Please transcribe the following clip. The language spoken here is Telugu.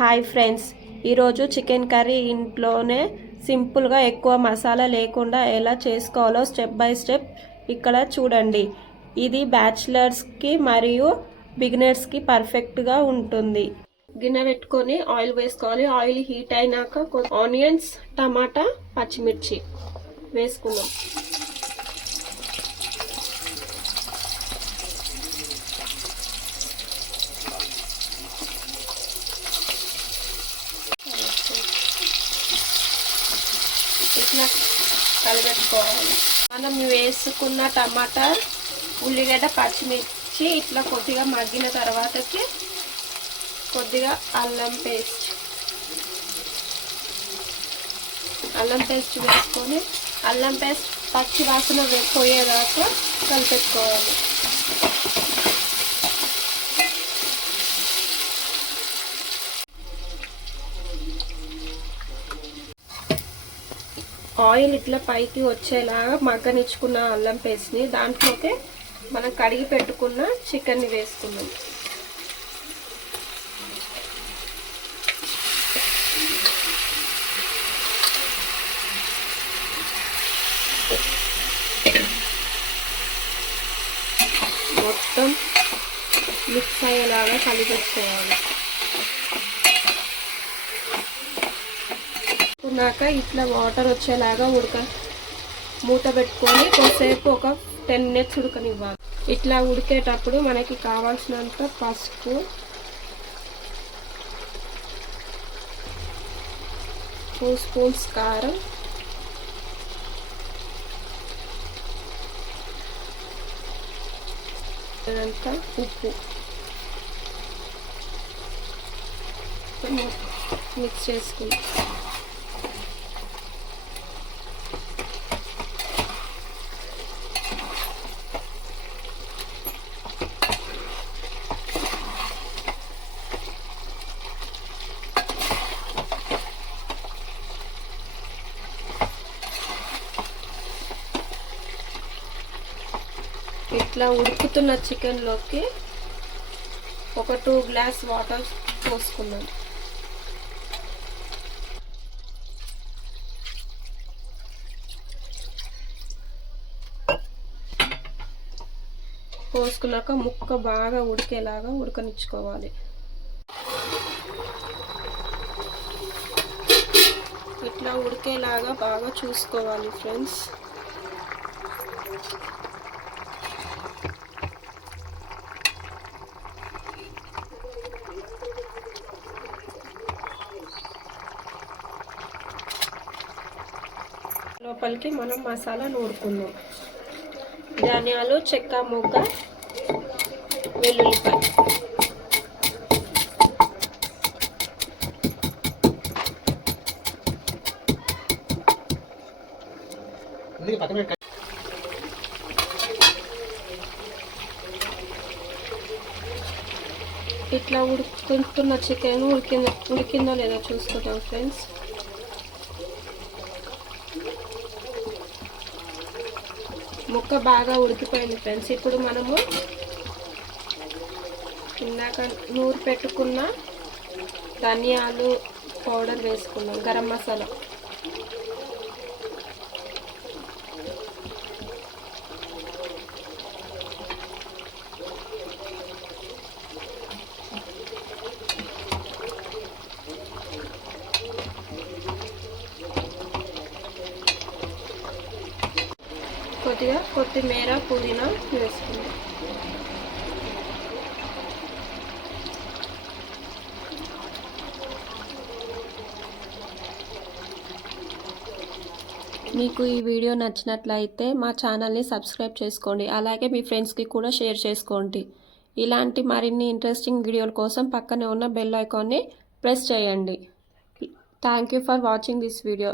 హాయ్ ఫ్రెండ్స్, ఈరోజు చికెన్ కర్రీ ఇంట్లోనే సింపుల్గా ఎక్కువ మసాలా లేకుండా ఎలా చేసుకోవాలో స్టెప్ బై స్టెప్ ఇక్కడ చూడండి. ఇది బ్యాచిలర్స్కి మరియు బిగినర్స్కి పర్ఫెక్ట్గా ఉంటుంది. గిన్నె పెట్టుకొని ఆయిల్ వేసుకోవాలి. ఆయిల్ హీట్ అయినాక ఆనియన్స్, టమాటా, పచ్చిమిర్చి వేసుకుందాం. ఇట్లా కలిపెట్టుకోవాలి. మనం వేసుకున్న టమాటా, ఉల్లిగడ్డ, పచ్చిమిర్చి ఇట్లా కొద్దిగా మగ్గిన తర్వాతకి కొద్దిగా అల్లం పేస్ట్ వేసుకొని అల్లం పేస్ట్ పచ్చి వాసన పోయేదాకా కలిపెట్టుకోవాలి. ఆయిల్ ఇట్లా పైకి వచ్చేలాగా మగ్గనిచ్చుకున్న అల్లం పేస్ట్ని దాంట్లోకి మనం కడిగి పెట్టుకున్న చికెన్ని వేసుకున్నాం. మొత్తం మిక్స్ అయ్యేలాగా కలిపెట్టుకోవాలి. నాక ఇట్లా వాటర్ వచ్చేలాగా మూత పెట్టుకొని కొద్దిసేపు ఒక 10 minutes ఉడకనివ్వాలి. ఇట్లా ఉడికేటప్పుడు మనకి కావాల్సినంత పసుపు, 2 స్పూన్స్ కారం, ఉప్పు మిక్స్ చేసుకుంటాం. ఇట్లా ఉడుకుతున్న చికెన్లోకి ఒక 2 గ్లాస్ వాటర్ పోసుకున్నాం. పోసుకున్నాక ముక్క బాగా ఉడికేలాగా ఉడకనిచ్చుకోవాలి. ఇట్లా ఉడికేలాగా బాగా చూసుకోవాలి ఫ్రెండ్స్. లోపలికి మనం మసాలా నూరుకుందాం. ధనియాలు, చెక్క, మొగ్గ, వెల్లుల్లిపాయ, ఇట్లా ఉడుకుతున్న చికెన్ ఉడికిందో లేదో చూసుకుంటాం ఫ్రెండ్స్. ముక్క బాగా ఉడికిపోయింది ఫ్రెండ్స్. ఇప్పుడు మనము ఇందాక నూరు పెట్టుకున్న ధనియాలు పౌడర్ వేసుకున్నాం, గరం మసాలా, కొద్దిగా కొత్తిమీర, పుదీనా వేసుకుందాం. మీకు ఈ వీడియో నచ్చినట్లయితే మా ఛానల్ని సబ్స్క్రైబ్ చేసుకోండి. అలాగే మీ ఫ్రెండ్స్కి కూడా షేర్ చేసుకోండి. ఇలాంటి మరిన్ని ఇంట్రెస్టింగ్ వీడియోల కోసం పక్కనే ఉన్న బెల్ ఐకాన్ని ప్రెస్ చేయండి. Thank you for watching this video.